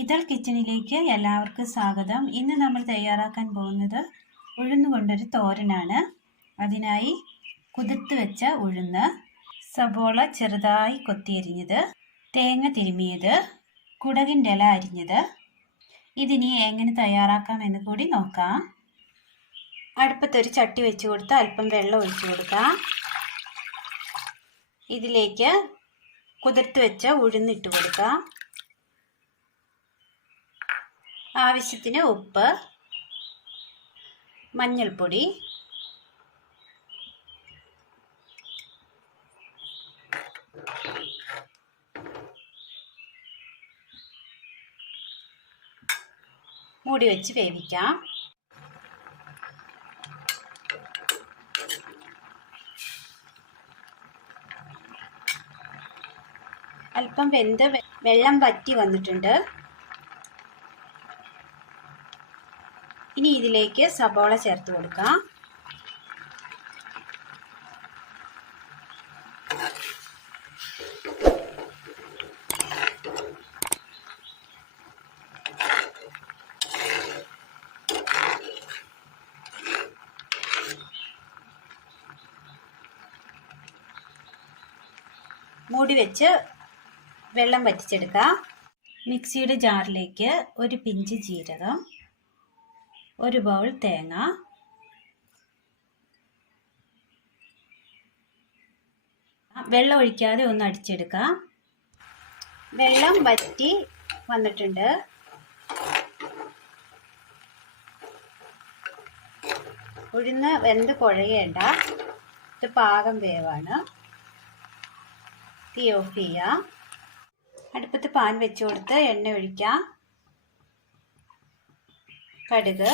ഇതൾ കിച്ചണിലേക്ക് എല്ലാവർക്കും സ്വാഗതം. ഇന്ന് നമ്മൾ തയ്യാറാക്കാൻ പോകുന്നത് ഉഴുന്ന് കൊണ്ടൊരു തോരനാണ്. അതിനായി കുതിർത്ത് വെച്ച ഉഴുന്ന്, സബോള ചെറുതായി കൊത്തിയരിഞ്ഞത്, തേങ്ങ തിരുമിയത്, കുടകിൻ്റെ ഇല അരിഞ്ഞത്. ഇതിനി എങ്ങനെ തയ്യാറാക്കാമെന്ന് കൂടി നോക്കാം. അടുപ്പത്തൊരു ചട്ടി വെച്ച് കൊടുത്ത് അല്പം വെള്ളം ഒഴിച്ചു കൊടുക്കാം. ഇതിലേക്ക് കുതിർത്ത് വെച്ച ഉഴുന്നിട്ട് കൊടുക്കാം. ആവശ്യത്തിന് ഉപ്പ്, മഞ്ഞൾപ്പൊടി, മൂടി വെച്ച് വേവിക്കാം. അല്പം വെന്ത് വെള്ളം വറ്റി വന്നിട്ടുണ്ട്. ഇനി ഇതിലേക്ക് സബോള ചേർത്ത് കൊടുക്കാം. മൂടി വെച്ച് വെള്ളം വറ്റിച്ചെടുക്കാം. മിക്സിയുടെ ജാറിലേക്ക് ഒരു പിഞ്ച് ജീരകം, ഒരു ബൗൾ തേങ്ങ, വെള്ളം ഒഴിക്കാതെ ഒന്ന് അടിച്ചെടുക്കാം. വെള്ളം വറ്റി വന്നിട്ടുണ്ട്. ഉഴുന്ന് വെന്ത് കുഴയേണ്ട, ഇത് പാകം വേവാണ്. തീ ഓഫ് ചെയ്യാം. അടുപ്പത്ത് പാൻ വെച്ച് കൊടുത്ത് എണ്ണ ഒഴിക്കാം. കടുക്,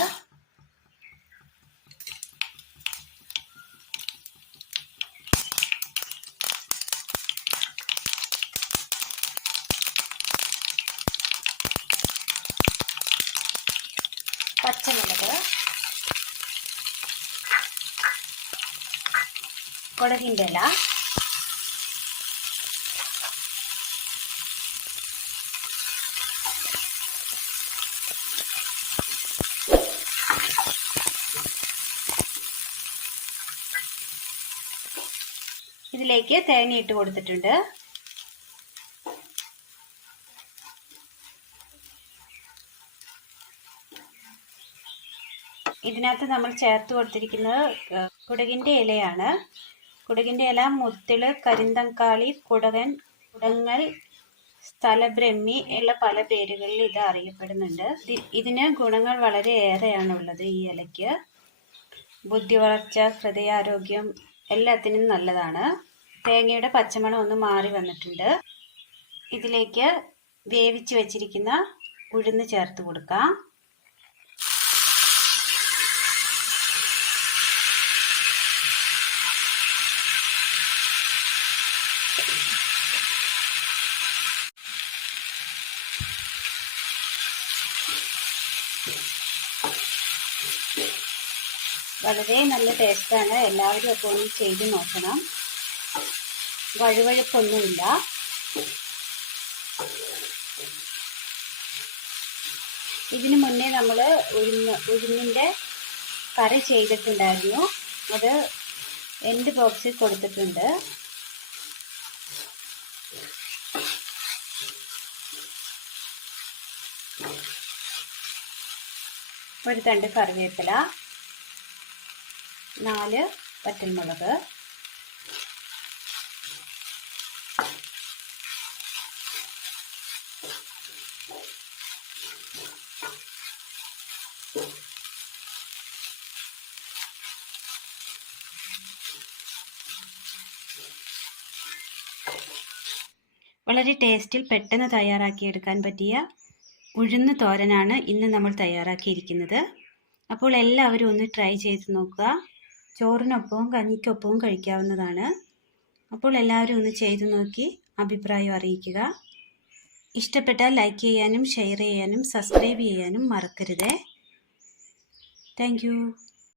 പച്ചമുളക്, കുടകിൻ്റെ ഇല, ഇതിലേക്ക് തേങ്ങ ഇട്ട് കൊടുത്തിട്ടുണ്ട്. ഇതിനകത്ത് നമ്മൾ ചേർത്ത് കൊടുത്തിരിക്കുന്നത് കുടകിൻ്റെ ഇലയാണ്. കുടകിൻ്റെ ഇല മുത്തിള്, കരിന്തക്കാളി, കുടങ്ങൽ, സ്ഥലബ്രഹ്മി ഉള്ള പല പേരുകളിൽ ഇത് അറിയപ്പെടുന്നുണ്ട്. ഇതിന് ഗുണങ്ങൾ വളരെ ഏറെയാണുള്ളത്. ഈ ഇലയ്ക്ക് ബുദ്ധി വളർച്ച, ഹൃദയാരോഗ്യം എല്ലാത്തിനും നല്ലതാണ്. തേങ്ങയുടെ പച്ചമണം ഒന്ന് മാറി വന്നിട്ടുണ്ട്. ഇതിലേക്ക് വേവിച്ച് വെച്ചിരിക്കുന്ന ഉഴുന്ന് ചേർത്ത് കൊടുക്കാം. വളരെ നല്ല ടേസ്റ്റാണ്. എല്ലാവരും അപ്പോൾ ഒന്ന് ചെയ്ത് നോക്കണം. വഴുവഴുപ്പൊന്നുമില്ല. ഇതിനു മുന്നേ നമ്മൾ ഉഴുന്നിൻ്റെ കറി ചെയ്തിട്ടുണ്ടായിരുന്നു. അത് എൻഡ് ബോക്സിൽ കൊടുത്തിട്ടുണ്ട്. ഒരു തണ്ട് കറിവേപ്പില, 4 വറ്റൽമുളക്, വളരെ ടേസ്റ്റിൽ പെട്ടെന്ന് തയ്യാറാക്കിയെടുക്കാൻ പറ്റിയ ഉഴുന്ന് തോരനാണ് ഇന്ന് നമ്മൾ തയ്യാറാക്കിയിരിക്കുന്നത്. അപ്പോൾ എല്ലാവരും ഒന്ന് ട്രൈ ചെയ്ത് നോക്കുക. ചോറിനൊപ്പവും കഞ്ഞിക്കൊപ്പവും കഴിക്കാവുന്നതാണ്. അപ്പോൾ എല്ലാവരും ഒന്ന് ചെയ്തു നോക്കി അഭിപ്രായം അറിയിക്കുക. ഇഷ്ടപ്പെട്ടാൽ ലൈക്ക് ചെയ്യാനും ഷെയർ ചെയ്യാനും സബ്സ്ക്രൈബ് ചെയ്യാനും മറക്കരുതേ. Thank you.